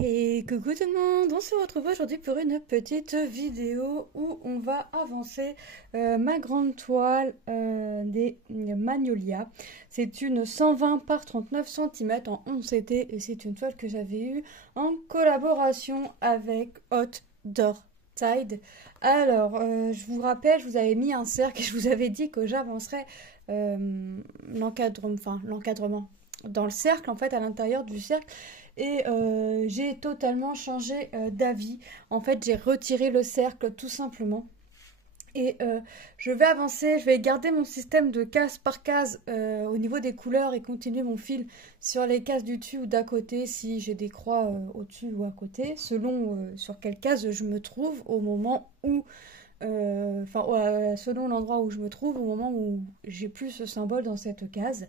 Et coucou tout le monde, on se retrouve aujourd'hui pour une petite vidéo où on va avancer ma grande toile des Magnolia. C'est une 120 par 39 cm en 11 CT et c'est une toile que j'avais eue en collaboration avec Hot Door Tide. Alors, je vous rappelle, je vous avais mis un cercle et je vous avais dit que j'avancerais l'encadrement dans le cercle, en fait, à l'intérieur du cercle. Et j'ai totalement changé d'avis. En fait, j'ai retiré le cercle tout simplement. Et je vais avancer, je vais garder mon système de case par case au niveau des couleurs et continuer mon fil sur les cases du dessus ou d'à côté si j'ai des croix au-dessus ou à côté, selon sur quelle case je me trouve au moment où selon l'endroit où je me trouve, au moment où j'ai plus ce symbole dans cette case.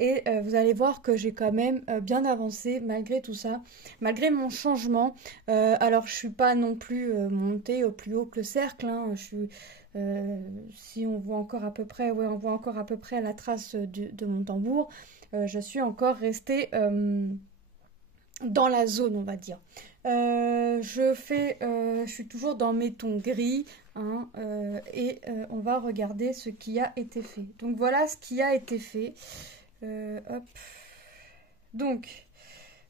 Et vous allez voir que j'ai quand même bien avancé malgré tout ça, malgré mon changement. Alors je suis pas non plus montée au plus haut que le cercle, hein. Si on voit encore à peu près, ouais, on voit encore à peu près la trace de mon tambour. Je suis encore restée dans la zone, on va dire. Je suis toujours dans mes tons gris, hein, et on va regarder ce qui a été fait. Donc voilà ce qui a été fait. Hop. Donc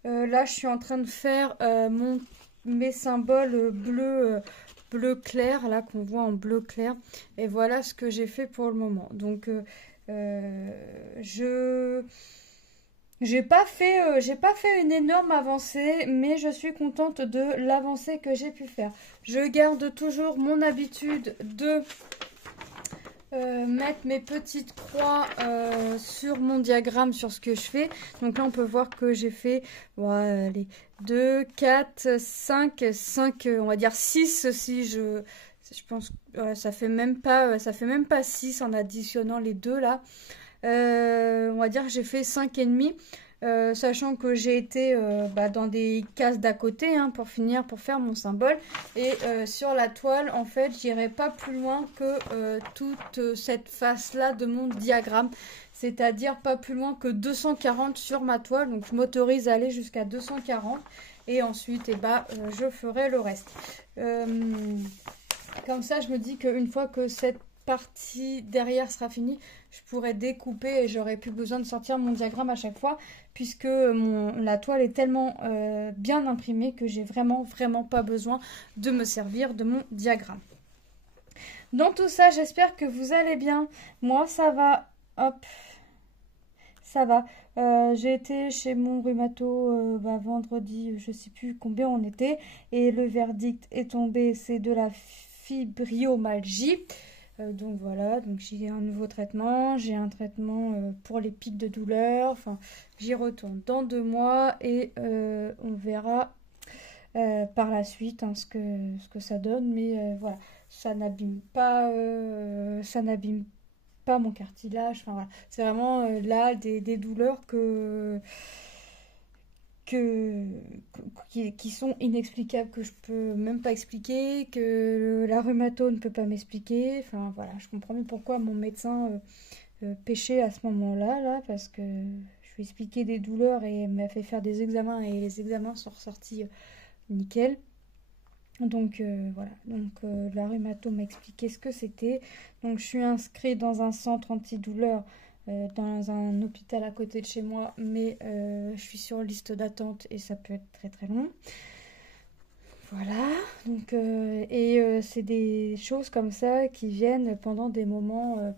là, je suis en train de faire mes symboles bleu clair, là qu'on voit en bleu clair. Et voilà ce que j'ai fait pour le moment. Donc je j'ai pas fait une énorme avancée, mais je suis contente de l'avancée que j'ai pu faire. Je garde toujours mon habitude de mettre mes petites croix sur mon diagramme, sur ce que je fais. Donc là, on peut voir que j'ai fait les 2, 4, 5, on va dire 6 si je pense que ça fait même pas 6 en additionnant les deux là. On va dire que j'ai fait 5 et demi. Sachant que j'ai été dans des cases d'à côté, hein, pour faire mon symbole. Et sur la toile, en fait, j'irai pas plus loin que toute cette face là de mon diagramme, c'est-à-dire pas plus loin que 240 sur ma toile. Donc je m'autorise à aller jusqu'à 240 et ensuite je ferai le reste. Comme ça, je me dis qu'une fois que cette partie derrière sera finie, je pourrais découper et j'aurai plus besoin de sortir mon diagramme à chaque fois, puisque la toile est tellement bien imprimée que j'ai vraiment pas besoin de me servir de mon diagramme. Dans tout ça, j'espère que vous allez bien. Moi, ça va. Hop, ça va. J'ai été chez mon rhumato vendredi, je sais plus combien on était, et le verdict est tombé, c'est de la fibromyalgie. Donc voilà, donc j'ai un nouveau traitement, j'ai un traitement pour les pics de douleur, enfin j'y retourne dans 2 mois et on verra par la suite, hein, ce que ça donne, mais voilà, ça n'abîme pas mon cartilage, enfin voilà, c'est vraiment là des douleurs qui sont inexplicables, que je peux même pas expliquer, que la rhumato ne peut pas m'expliquer. Enfin voilà, je comprends mieux pourquoi mon médecin pêchait à ce moment-là, là, parce que je lui ai expliqué des douleurs et elle m'a fait faire des examens et les examens sont ressortis nickel. Donc voilà, donc la rhumato m'a expliqué ce que c'était. Donc je suis inscrite dans un centre antidouleur dans un hôpital à côté de chez moi, mais je suis sur liste d'attente et ça peut être très long. Voilà, donc c'est des choses comme ça qui viennent pendant des moments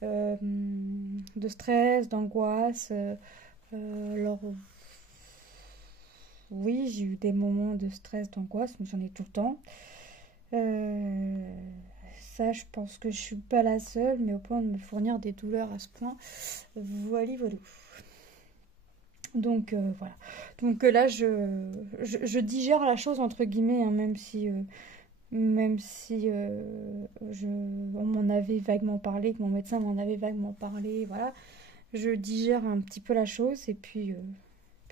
de stress, d'angoisse. Alors oui, j'ai eu des moments de stress, d'angoisse, mais j'en ai tout le temps. Ça, je pense que je suis pas la seule, mais au point de me fournir des douleurs à ce point, voilà. Donc voilà. Donc là, je digère la chose entre guillemets, hein, même si on m'en avait vaguement parlé, que mon médecin m'en avait vaguement parlé, voilà. Je digère un petit peu la chose et puis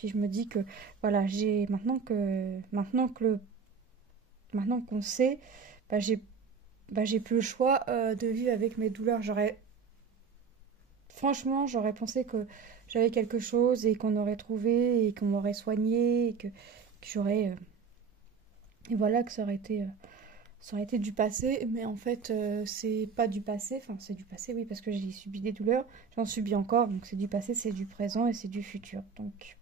je me dis que voilà, j'ai maintenant qu'on sait, bah, j'ai plus le choix de vivre avec mes douleurs. Franchement, j'aurais pensé que j'avais quelque chose et qu'on aurait trouvé et qu'on m'aurait soigné que j'aurais... et voilà, que ça aurait été du passé, mais en fait, c'est pas du passé. Enfin, c'est du passé, oui, parce que j'ai subi des douleurs. J'en subis encore, donc c'est du passé, c'est du présent et c'est du futur. Donc,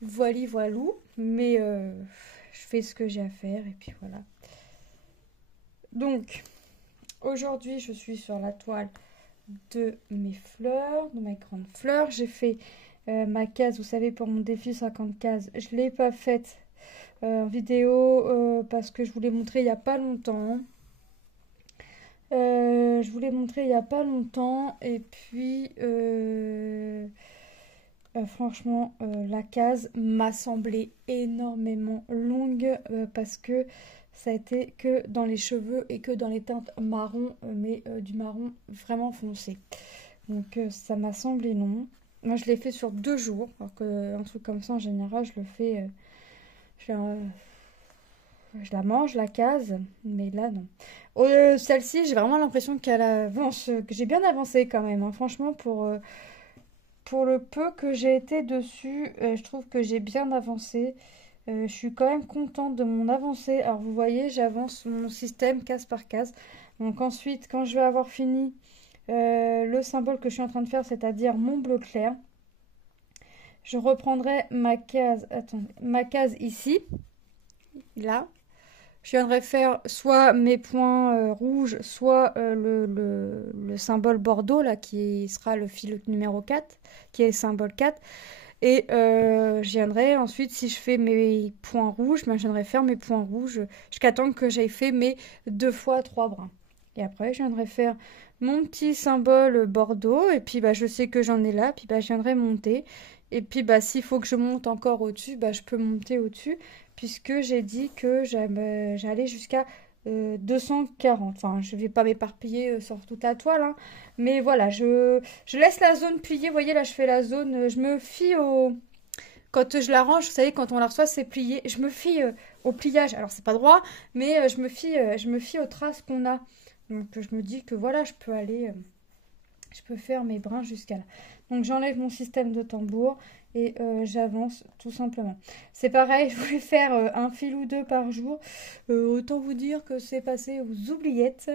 voilà, voilou. Mais je fais ce que j'ai à faire et puis voilà. Donc, aujourd'hui, je suis sur la toile de mes fleurs, de mes grandes fleurs. J'ai fait ma case, vous savez, pour mon défi 50 cases. Je ne l'ai pas faite en vidéo parce que je vous l'ai montré il n'y a pas longtemps. Je vous l'ai montré il n'y a pas longtemps et puis franchement la case m'a semblé énormément longue parce que ça a été que dans les cheveux et que dans les teintes marron mais du marron vraiment foncé. Donc ça m'a semblé long. Moi je l'ai fait sur 2 jours alors qu'un truc comme ça en général je le fais je, la je la mange la case mais là non. Celle-ci j'ai vraiment l'impression qu'elle avance, que j'ai bien avancé quand même hein. Franchement pour le peu que j'ai été dessus, je trouve que j'ai bien avancé. Je suis quand même contente de mon avancée. Alors vous voyez, j'avance mon système case par case. Donc ensuite, quand je vais avoir fini le symbole que je suis en train de faire, c'est-à-dire mon bleu clair, je reprendrai ma case, attendez, ma case ici, là. Je viendrai faire soit mes points rouges, soit le symbole bordeaux, là, qui sera le fil numéro 4, qui est le symbole 4. Et je viendrai ensuite, si je fais mes points rouges, ben, je viendrai faire mes points rouges jusqu'à temps que j'aie fait mes 2 fois 3 brins. Et après, je viendrai faire mon petit symbole bordeaux. Et puis, bah, je sais que j'en ai là. Puis, bah, je viendrai monter. Et puis, bah, s'il faut que je monte encore au-dessus, bah, je peux monter au-dessus. Puisque j'ai dit que j'allais jusqu'à 240. Enfin, je ne vais pas m'éparpiller sur toute la toile. Hein. Mais voilà, je laisse la zone pliée. Vous voyez, là, je fais la zone. Je me fie au... Quand je la range, vous savez, quand on la reçoit, c'est plié. Je me fie au pliage. Alors, c'est pas droit, mais je me fie aux traces qu'on a. Donc, je me dis que voilà, je peux aller... je peux faire mes brins jusqu'à là. Donc, j'enlève mon système de tambour et j'avance tout simplement. C'est pareil, je voulais faire un fil ou deux par jour. Autant vous dire que c'est passé aux oubliettes.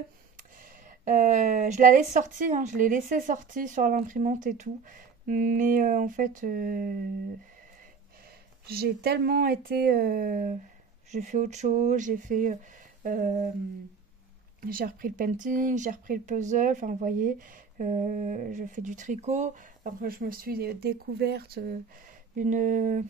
Je la laisse sortie, hein, je l'ai laissé sortie sur l'imprimante et tout. Mais en fait, j'ai tellement été... j'ai fait autre chose, euh, j'ai repris le painting, j'ai repris le puzzle, enfin vous voyez, je fais du tricot. Après, je me suis découverte une...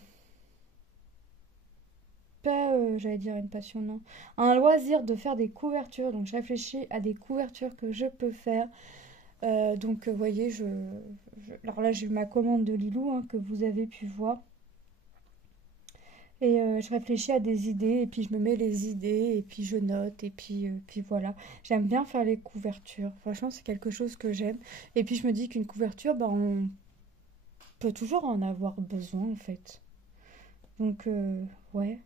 pas, j'allais dire une passion, non. Un loisir de faire des couvertures. Donc je réfléchis à des couvertures que je peux faire. Donc vous voyez, alors là j'ai eu ma commande de Lilou hein, que vous avez pu voir. Et je réfléchis à des idées et puis je me mets les idées et puis je note et puis voilà. J'aime bien faire les couvertures. Franchement, c'est quelque chose que j'aime. Et puis je me dis qu'une couverture, bah, on peut toujours en avoir besoin en fait. Donc ouais.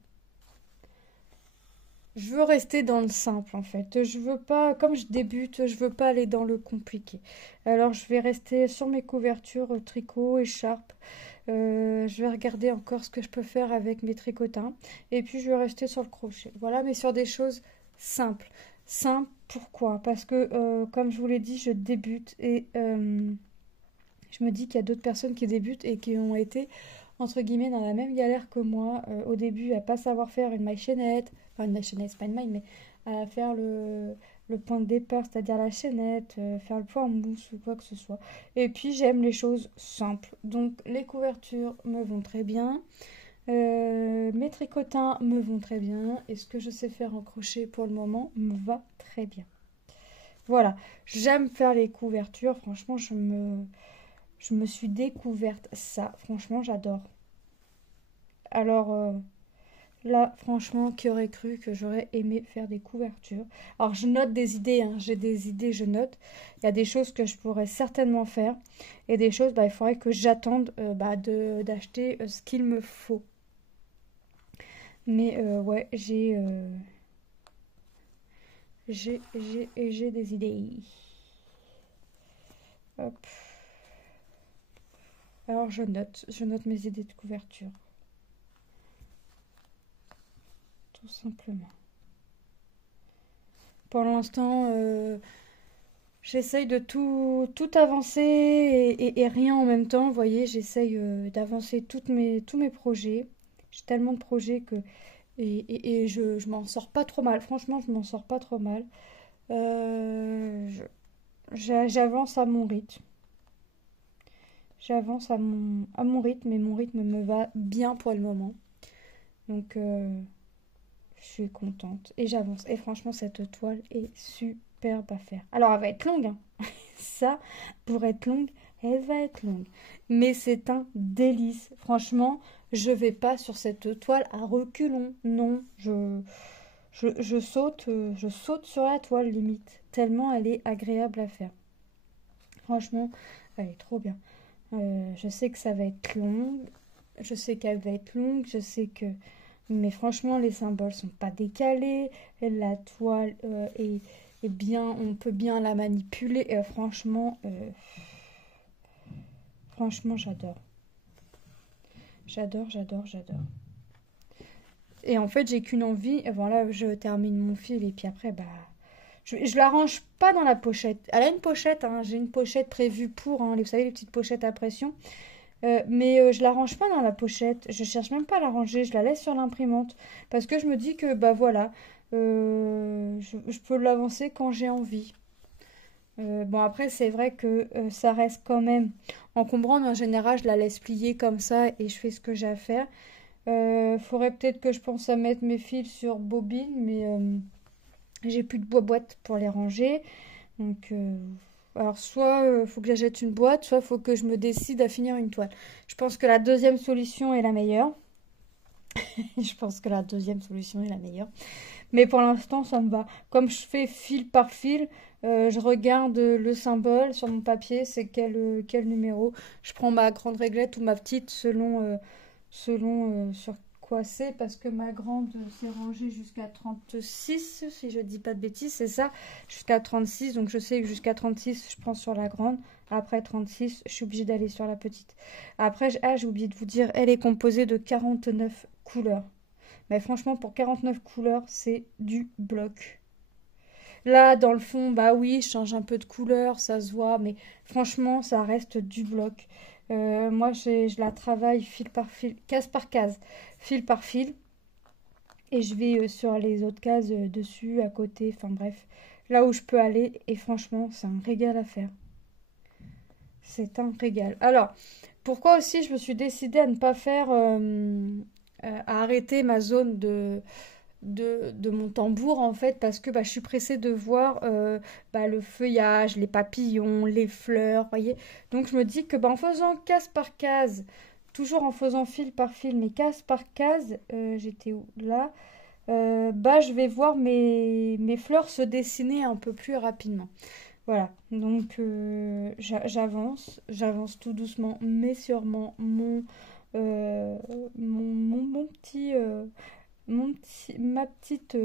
Je veux rester dans le simple en fait. Je veux pas, comme je débute, je veux pas aller dans le compliqué. Alors je vais rester sur mes couvertures tricot, écharpe. Je vais regarder encore ce que je peux faire avec mes tricotins. Et puis je vais rester sur le crochet. Voilà, mais sur des choses simples. Simples, pourquoi? Parce que comme je vous l'ai dit, je débute et je me dis qu'il y a d'autres personnes qui débutent et qui ont été entre guillemets dans la même galère que moi au début à pas savoir faire une maille chaînette, enfin une maille chaînette, c'est pas une maille, mais à faire le point de départ, c'est-à-dire la chaînette, faire le point en mousse ou quoi que ce soit. Et puis j'aime les choses simples, donc les couvertures me vont très bien, mes tricotins me vont très bien, et ce que je sais faire en crochet pour le moment me va très bien. Voilà, j'aime faire les couvertures, franchement je me suis découverte ça, franchement j'adore. Alors là, franchement, qui aurait cru que j'aurais aimé faire des couvertures? Alors je note des idées, hein, j'ai des idées, je note. Il y a des choses que je pourrais certainement faire et des choses, bah, il faudrait que j'attende d'acheter ce qu'il me faut. Mais ouais, j'ai des idées. Hop. Alors je note mes idées de couverture. tout simplement. Pour l'instant, j'essaye de tout avancer et rien en même temps. Vous voyez, j'essaye d'avancer tous mes projets. J'ai tellement de projets que... Et je m'en sors pas trop mal. Franchement, je m'en sors pas trop mal. Euh, je- J'avance à mon rythme. J'avance à mon rythme et mon rythme me va bien pour le moment. Donc, je suis contente et j'avance. Et franchement, cette toile est superbe à faire. Alors, elle va être longue, hein. Ça, pour être longue, elle va être longue. Mais c'est un délice. Franchement, je vais pas sur cette toile à reculons. Non, je saute sur la toile limite. Tellement elle est agréable à faire. Franchement, elle est trop bien. Je sais que ça va être long. Je sais qu'elle va être longue. Je sais que... Mais franchement, les symboles sont pas décalés. La toile est bien... On peut bien la manipuler. Franchement, j'adore. J'adore, j'adore, j'adore. Et en fait, j'ai qu'une envie. Et voilà, je termine mon fil. Et puis après, bah... Je la range pas dans la pochette. Elle a une pochette, hein. J'ai une pochette prévue pour, hein, vous savez, les petites pochettes à pression. Mais je la range pas dans la pochette. Je cherche même pas à la ranger. Je la laisse sur l'imprimante. Parce que je me dis que, bah voilà, je peux l'avancer quand j'ai envie. Bon, après, c'est vrai que ça reste quand même encombrant, mais en général, je la laisse plier comme ça et je fais ce que j'ai à faire. Faudrait peut-être que je pense à mettre mes fils sur bobine, mais j'ai plus de boîte pour les ranger. Donc, alors soit faut que j'achète une boîte, soit faut que je me décide à finir une toile. Je pense que la deuxième solution est la meilleure. Je pense que la deuxième solution est la meilleure. Mais pour l'instant, ça me va. Comme je fais fil par fil, je regarde le symbole sur mon papier, c'est quel numéro. Je prends ma grande réglette ou ma petite selon sur quoi c'est, parce que ma grande s'est rangée jusqu'à 36, si je dis pas de bêtises, c'est ça, jusqu'à 36. Donc je sais que jusqu'à 36, je prends sur la grande. Après 36, je suis obligée d'aller sur la petite. Après, j'ai oublié de vous dire, elle est composée de 49 couleurs. Mais franchement, pour 49 couleurs, c'est du bloc. Là, dans le fond, bah oui, je change un peu de couleur, ça se voit, mais franchement, ça reste du bloc. Moi, je la travaille fil par fil, case par case, fil par fil, et je vais sur les autres cases dessus, à côté, enfin bref, là où je peux aller, et franchement, c'est un régal à faire. C'est un régal. Alors, pourquoi aussi je me suis décidée à ne pas faire, à arrêter ma zone de mon tambour en fait parce que bah, je suis pressée de voir bah, le feuillage, les papillons, les fleurs, voyez. Donc je me dis que bah, en faisant case par case, toujours en faisant fil par fil, mais case par case, j'étais où là, bah je vais voir mes fleurs se dessiner un peu plus rapidement. Voilà, donc j'avance tout doucement, mais sûrement euh, mon petit ma petite,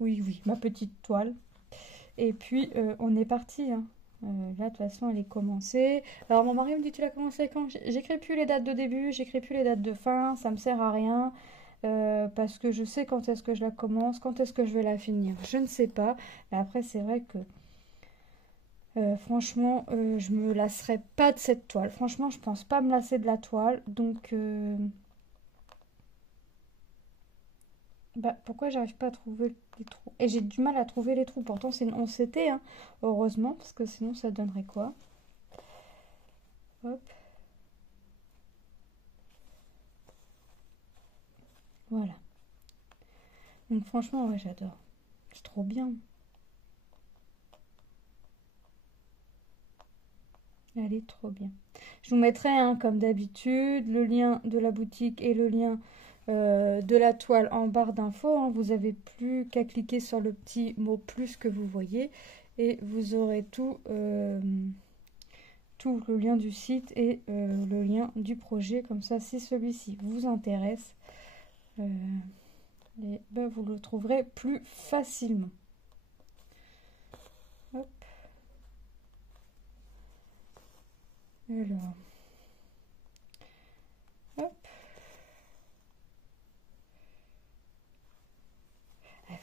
oui, oui, ma petite toile. Et puis, on est parti, hein. Là, de toute façon, elle est commencée. Alors, mon mari me dit, tu l'as commencé quand? J'écris plus les dates de début, j'écris plus les dates de fin, ça me sert à rien. Parce que je sais quand est-ce que je la commence, quand est-ce que je vais la finir. Je ne sais pas. Mais après, c'est vrai que, franchement, je me lasserai pas de cette toile. Franchement, je pense pas me lasser de la toile. Donc, bah, pourquoi j'arrive pas à trouver les trous? Et j'ai du mal à trouver les trous. Pourtant, c'est une 11CT, hein. Heureusement, parce que sinon, ça donnerait quoi? Hop, voilà. Donc, franchement, ouais, j'adore. C'est trop bien. Elle est trop bien. Je vous mettrai, hein, comme d'habitude, le lien de la boutique et le lien de la toile en barre d'infos, hein. Vous avez plus qu'à cliquer sur le petit mot plus que vous voyez et vous aurez tout le lien du site et le lien du projet. Comme ça, si celui-ci vous intéresse, euh, et ben, vous le trouverez plus facilement. Hop. Alors, hop.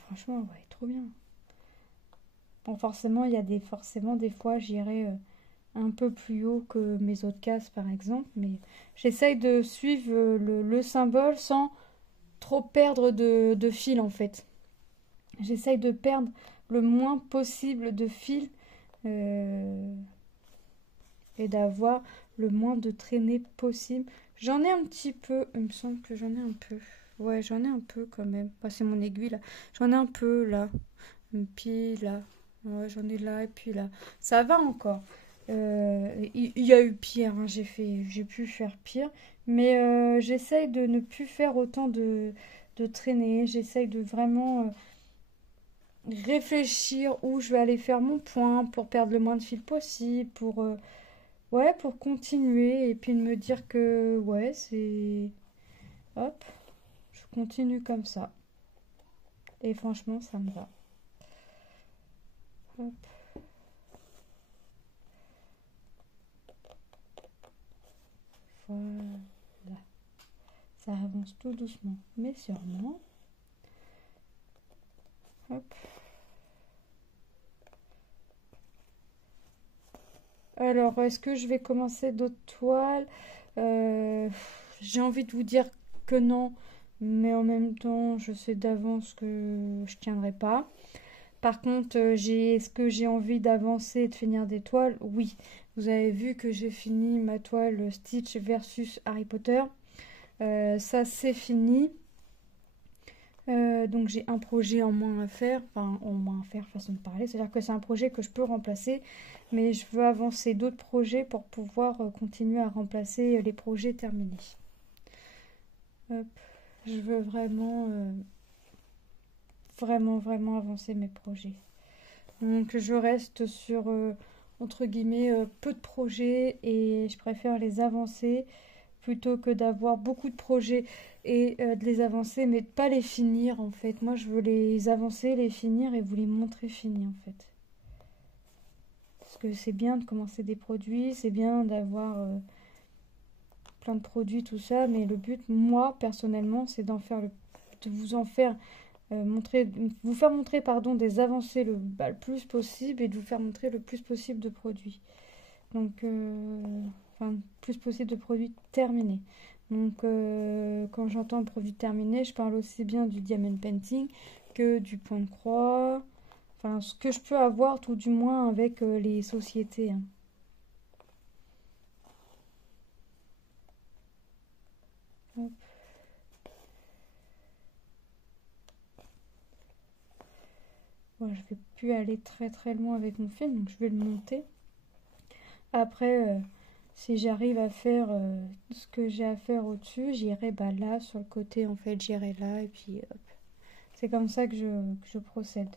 franchement, ouais, trop bien. Bon, forcément, forcément des fois, j'irai un peu plus haut que mes autres cases, par exemple, mais j'essaye de suivre le symbole sans trop perdre de fil, en fait. J'essaye de perdre le moins possible de fil euh, et d'avoir le moins de traînées possible. J'en ai un petit peu, il me semble que j'en ai un peu. Ouais, j'en ai un peu quand même. Bah, c'est mon aiguille là. J'en ai un peu là. Et puis là. Ouais, j'en ai là et puis là. Ça va encore. Il y a eu pire, hein, j'ai pu faire pire. Mais j'essaye de ne plus faire autant de traînées. J'essaye de vraiment réfléchir où je vais aller faire mon point pour perdre le moins de fil possible, ouais, pour continuer et puis de me dire que ouais, c'est hop, je continue comme ça. Et franchement, ça me va. Hop, voilà. Ça avance tout doucement, mais sûrement. Hop. Alors, est-ce que je vais commencer d'autres toiles? Euh, j'ai envie de vous dire que non, mais en même temps, je sais d'avance que je tiendrai pas. Par contre, est-ce que j'ai envie d'avancer et de finir des toiles? Oui. Vous avez vu que j'ai fini ma toile Stitch versus Harry Potter. Ça, c'est fini. Donc j'ai un projet en moins à faire, enfin en moins à faire, façon de parler, c'est-à-dire que c'est un projet que je peux remplacer, mais je veux avancer d'autres projets pour pouvoir continuer à remplacer les projets terminés. Hop. Je veux vraiment avancer mes projets. Donc je reste sur, entre guillemets, peu de projets et je préfère les avancer plutôt que d'avoir beaucoup de projets et de les avancer mais de pas les finir en fait. Moi je veux les avancer, les finir et vous les montrer finis en fait. Parce que c'est bien de commencer des produits, c'est bien d'avoir plein de produits, tout ça, mais le but, moi personnellement, c'est de vous en faire vous faire montrer pardon, des avancées le plus possible et de vous faire montrer le plus possible de produits. Donc, enfin, le plus possible de produits terminés. Donc, quand j'entends produit terminé, je parle aussi bien du diamond painting que du point de croix. Enfin, ce que je peux avoir tout du moins avec les sociétés, hein. Hop. Bon, je vais plus aller très très loin avec mon film, donc je vais le monter. Après, si j'arrive à faire ce que j'ai à faire au-dessus, j'irai bah, là, sur le côté, en fait, j'irai là, et puis hop. C'est comme ça que je procède.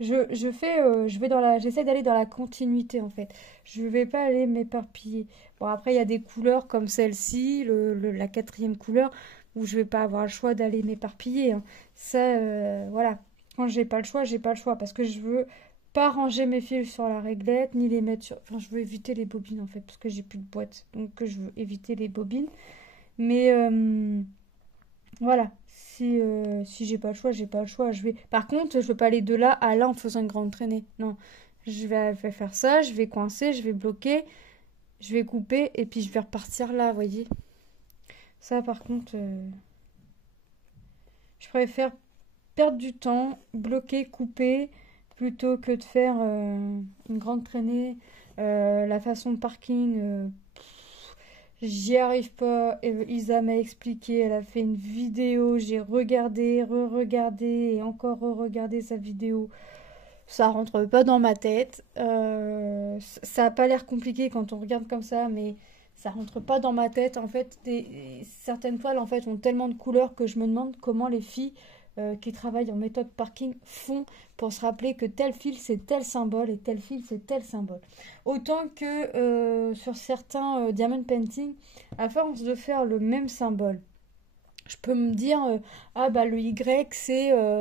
J'essaie d'aller dans la continuité, en fait. Je vais pas aller m'éparpiller. Bon, après, il y a des couleurs comme celle-ci, la quatrième couleur, où je vais pas avoir le choix d'aller m'éparpiller, hein. Ça, voilà. Quand j'ai pas le choix, j'ai pas le choix, parce que je veux pas ranger mes fils sur la réglette, ni les mettre sur... Enfin, je veux éviter les bobines, en fait, parce que j'ai plus de boîte. Donc, je veux éviter les bobines. Mais, voilà. Si j'ai pas le choix, j'ai pas le choix. Par contre, je veux pas aller de là à là en faisant une grande traînée. Non. Je vais faire ça, je vais coincer, je vais bloquer, je vais couper, et puis je vais repartir là, vous voyez. Ça, par contre, je préfère perdre du temps, bloquer, couper, plutôt que de faire une grande traînée. La façon de parking, j'y arrive pas. Isa m'a expliqué, elle a fait une vidéo, j'ai regardé, re-regardé et encore re-regardé sa vidéo. Ça rentre pas dans ma tête. Ça a pas l'air compliqué quand on regarde comme ça, mais ça rentre pas dans ma tête. En fait, certaines toiles en fait ont tellement de couleurs que je me demande comment les filles qui travaillent en méthode parking font pour se rappeler que tel fil c'est tel symbole et tel fil c'est tel symbole. Autant que sur certains diamond painting, à force de faire le même symbole, je peux me dire ah bah le Y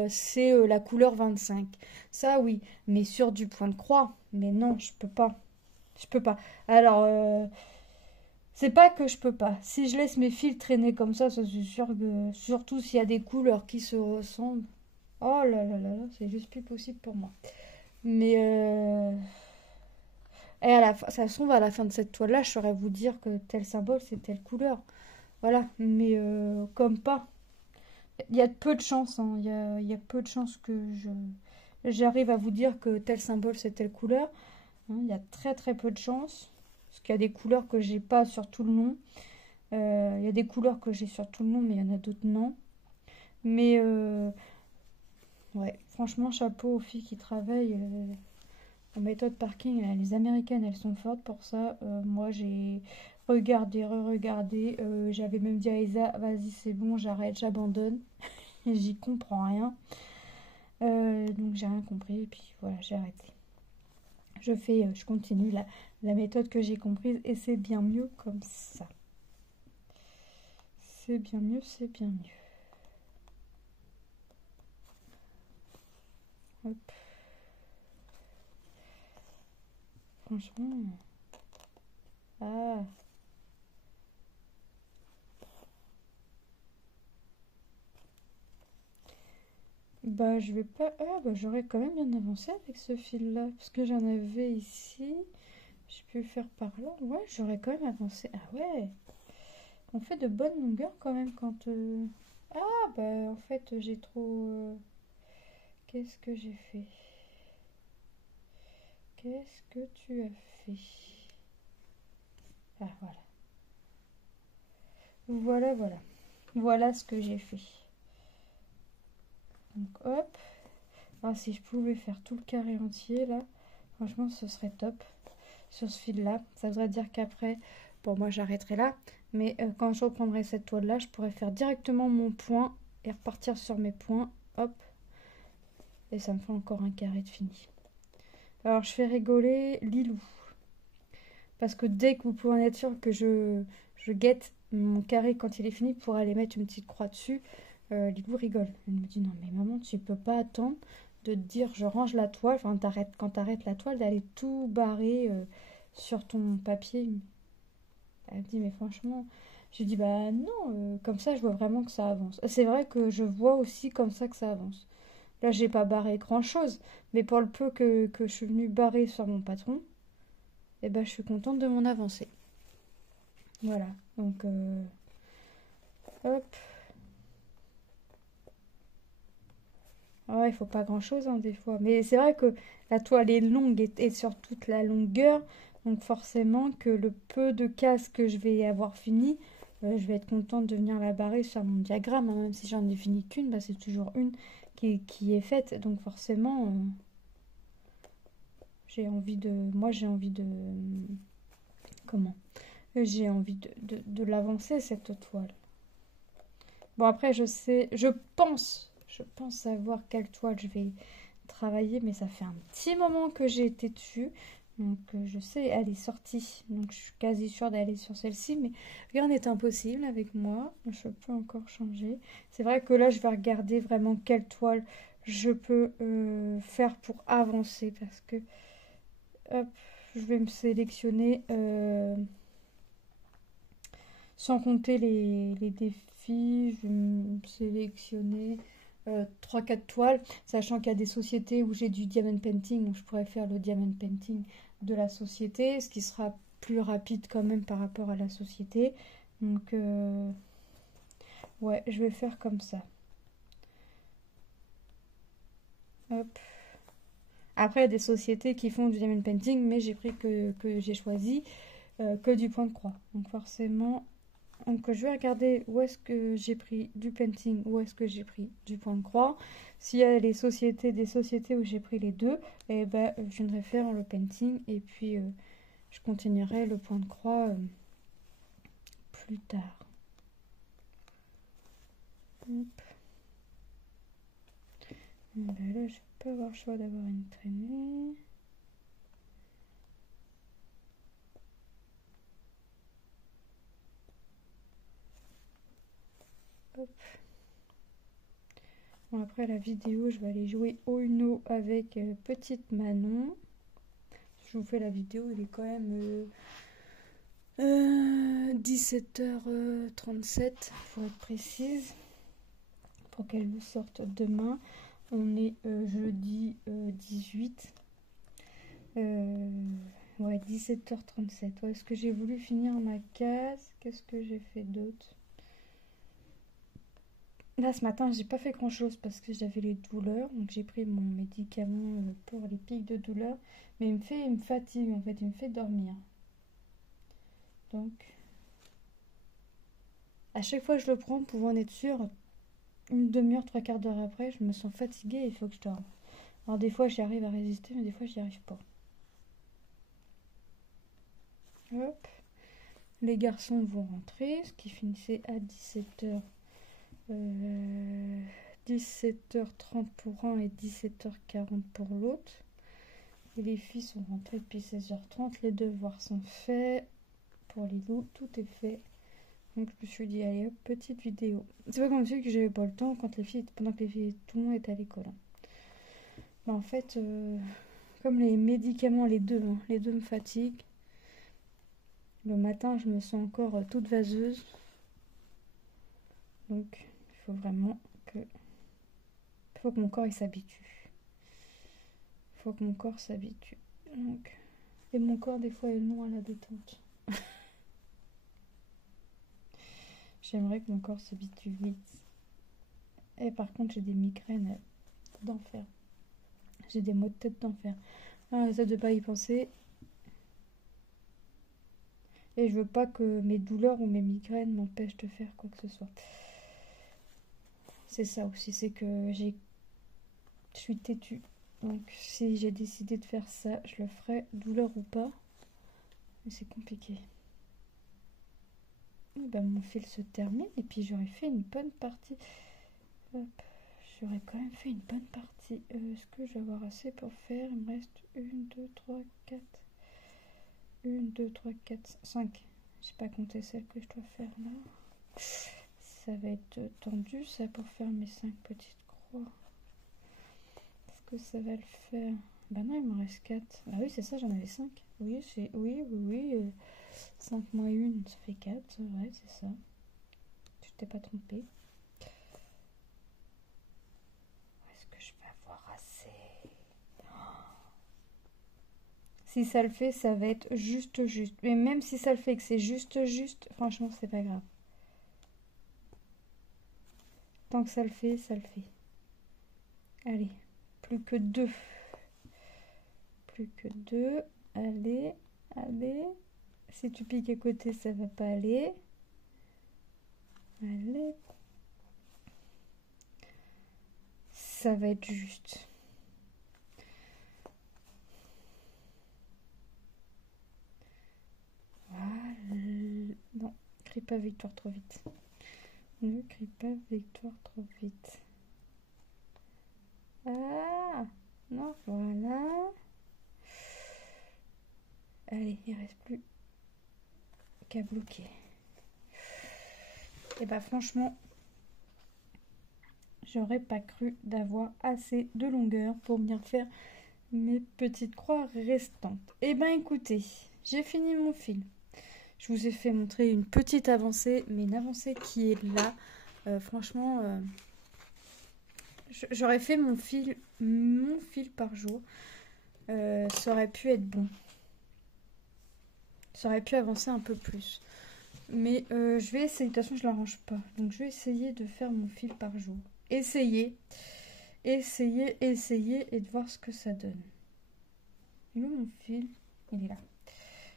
c'est la couleur 25. Ça oui, mais sur du point de croix, mais non, je peux pas. Je peux pas. Alors C'est pas que je peux pas. Si je laisse mes fils traîner comme ça c'est sûr que... Surtout s'il y a des couleurs qui se ressemblent. Oh là là là là, c'est juste plus possible pour moi. Mais et à la fin, ça se trouve, à la fin de cette toile-là, je saurais vous dire que tel symbole, c'est telle couleur. Voilà, mais comme pas. Il y a peu de chance, hein. Il y a peu de chances que j'arrive à vous dire que tel symbole, c'est telle couleur. Hein. Il y a très très peu de chances. Parce qu'il y a des couleurs que j'ai pas sur tout le nom. Il y a des couleurs que j'ai sur tout le nom, mais il y en a d'autres non. Mais ouais, franchement, chapeau aux filles qui travaillent. En méthode parking, les américaines, elles sont fortes pour ça. Moi, j'ai regardé, re-regardé. J'avais même dit à Isa, vas-y, c'est bon, j'arrête, j'abandonne. J'y comprends rien. Donc, j'ai rien compris. Et puis, voilà, j'ai arrêté. Je continue la méthode que j'ai comprise. Et c'est bien mieux comme ça. C'est bien mieux, c'est bien mieux. Hop. Franchement. Ah. Bah, je vais pas. Ah, bah, j'aurais quand même bien avancé avec ce fil-là. Parce que j'en avais ici. Je peux faire par là. Ouais, j'aurais quand même avancé. Ah ouais. On fait de bonnes longueurs quand même quand. Ah, bah, en fait, j'ai trop. Qu'est-ce que j'ai fait? Qu'est-ce que tu as fait? Ah, voilà. Voilà, voilà. Voilà ce que j'ai fait. Donc, hop. Ah, si je pouvais faire tout le carré entier, là, franchement, ce serait top. Sur ce fil-là, ça voudrait dire qu'après, bon, moi, j'arrêterai là. Mais quand je reprendrai cette toile-là, je pourrais faire directement mon point et repartir sur mes points. Hop. Et ça me fait encore un carré de fini. Alors, je fais rigoler Lilou. Parce que dès que vous pouvez en être sûr que je guette mon carré quand il est fini pour aller mettre une petite croix dessus, Lilou rigole. Elle me dit non mais maman tu peux pas attendre de te dire je range la toile, enfin quand t'arrêtes la toile d'aller tout barrer sur ton papier. Elle me dit mais franchement, je dis bah non, comme ça je vois vraiment que ça avance. C'est vrai que je vois aussi comme ça que ça avance. Là j'ai pas barré grand chose, mais pour le peu que je suis venue barrer sur mon patron, et ben je suis contente de mon avancée. Voilà, donc hop. Ah ouais, il faut pas grand-chose hein, des fois. Mais c'est vrai que la toile est longue et sur toute la longueur. Donc forcément que le peu de cases que je vais avoir fini, je vais être contente de venir la barrer sur mon diagramme. Hein. Même si j'en ai fini qu'une, bah, c'est toujours une qui est faite. Donc forcément, j'ai envie de... Moi j'ai envie de... Comment? J'ai envie de l'avancer cette toile. Bon après je pense savoir quelle toile je vais travailler, mais ça fait un petit moment que j'ai été dessus. Donc je sais, elle est sortie. Donc je suis quasi sûre d'aller sur celle-ci, mais rien n'est impossible avec moi. Je peux encore changer. C'est vrai que là, je vais regarder vraiment quelle toile je peux faire pour avancer. Parce que, hop, je vais me sélectionner, sans compter les défis, je vais me sélectionner 3-4 toiles, sachant qu'il y a des sociétés où j'ai du diamond painting, donc je pourrais faire le diamond painting de la société, ce qui sera plus rapide quand même par rapport à la société. Donc, ouais, je vais faire comme ça. Hop. Après, il y a des sociétés qui font du diamond painting, mais j'ai pris que j'ai choisi que du point de croix. Donc, forcément, donc je vais regarder où est-ce que j'ai pris du painting, où est-ce que j'ai pris du point de croix. S'il y a des sociétés où j'ai pris les deux, et ben, je viendrai faire le painting et puis je continuerai le point de croix plus tard. Hop. Ben là, je vais pas avoir le choix d'avoir une traînée. Hop. Bon, après la vidéo, je vais aller jouer au Uno avec petite Manon. Je vous fais la vidéo, il est quand même 17h37 pour être précise, pour qu'elle vous sorte demain. On est jeudi 18. Ouais, 17h37. Ouais, est-ce que j'ai voulu finir ma case? Qu'est-ce que j'ai fait d'autre? Là, ce matin, j'ai pas fait grand-chose parce que j'avais les douleurs. Donc, j'ai pris mon médicament pour les pics de douleur. Mais il me fatigue, en fait. Il me fait dormir. Donc, à chaque fois que je le prends, pour en être sûre, une demi-heure, trois quarts d'heure après, je me sens fatiguée et il faut que je dorme. Alors, des fois, j'y arrive à résister, mais des fois, j'y arrive pas. Hop. Les garçons vont rentrer, ce qui finissait à 17h. 17h30 pour un et 17h40 pour l'autre. Et les filles sont rentrées depuis 16h30. Les devoirs sont faits. Pour les loups, tout est fait. Donc je me suis dit, allez hop, petite vidéo. C'est pas comme si que j'avais pas le temps quand pendant que tout le monde était à l'école. Bah, en fait, comme les médicaments, les deux me fatiguent. Le matin, je me sens encore toute vaseuse. Donc, il faut vraiment que... Il faut que mon corps il s'habitue. Il faut que mon corps s'habitue. Donc... Et mon corps, des fois, est long à la détente. J'aimerais que mon corps s'habitue vite. Et par contre, j'ai des migraines d'enfer. J'ai des maux de tête d'enfer. Ah, j'essaie de pas y penser. Et je veux pas que mes douleurs ou mes migraines m'empêchent de faire quoi que ce soit. C'est ça aussi, c'est que je suis têtue. Donc si j'ai décidé de faire ça, je le ferai, douleur ou pas. Mais c'est compliqué. Et ben, mon fil se termine et puis j'aurais fait une bonne partie. Hop, j'aurais quand même fait une bonne partie. Est-ce que je vais avoir assez pour faire? Il me reste 1, 2, 3, 4. 1, 2, 3, 4, 5. J'ai pas compté celle que je dois faire là. Ça va être tendu ça pour faire mes 5 petites croix. Est-ce que ça va le faire? Bah non, il me reste 4. Ah oui, c'est ça, j'en avais 5. Oui, oui. 5 moins 1, ça fait 4. Ouais, c'est ça. Tu t'es pas trompé. Est-ce que je vais avoir assez? Si ça le fait, ça va être juste. Mais même si ça le fait et que c'est juste, franchement, c'est pas grave. Tant que ça le fait, ça le fait. Allez, plus que 2. Plus que 2. Allez. Si tu piques à côté, ça va pas aller. Allez. Ça va être juste. Voilà. Non, crie pas victoire trop vite. Ne crie pas victoire trop vite. Ah non, voilà. Allez, il reste plus qu'à bloquer. Et bah franchement, j'aurais pas cru d'avoir assez de longueur pour venir faire mes petites croix restantes. Et ben écoutez, j'ai fini mon fil. Je vous ai fait montrer une petite avancée, mais une avancée qui est là. Franchement, j'aurais fait mon fil par jour. Ça aurait pu être bon. Ça aurait pu avancer un peu plus. Mais je vais essayer. De toute façon, je ne l'arrange pas. Donc, je vais essayer de faire mon fil par jour. Essayer et de voir ce que ça donne. Il est où mon fil? Il est là.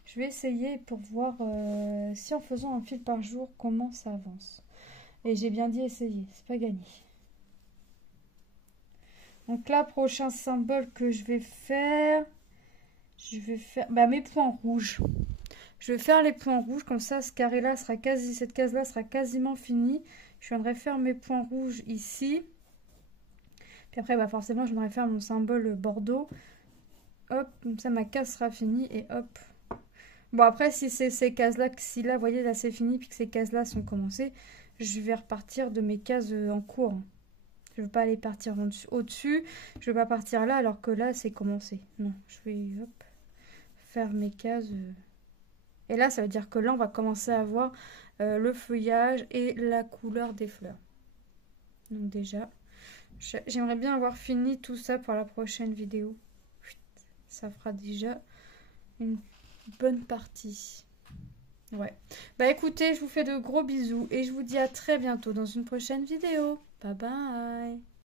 Je vais essayer pour voir si en faisant un fil par jour, comment ça avance. Et j'ai bien dit essayer, c'est pas gagné. Donc là, prochain symbole que je vais faire mes points rouges. Je vais faire les points rouges, comme ça, cette case-là sera quasiment finie. Je viendrai faire mes points rouges ici. Puis après, forcément, je viendrai faire mon symbole bordeaux. Hop, comme ça, ma case sera finie et hop. Bon, après, si c'est ces cases-là, si là, vous voyez, là, c'est fini, puis que ces cases-là sont commencées, je vais repartir de mes cases en cours. Je ne veux pas aller partir au-dessus. Je ne veux pas partir là, alors que là, c'est commencé. Non, je vais, hop, faire mes cases Et là, ça veut dire que là, on va commencer à voir le feuillage et la couleur des fleurs. Donc déjà, j'aimerais bien avoir fini tout ça pour la prochaine vidéo. Ça fera déjà une bonne partie. Ouais. Bah écoutez, je vous fais de gros bisous et je vous dis à très bientôt dans une prochaine vidéo. Bye bye.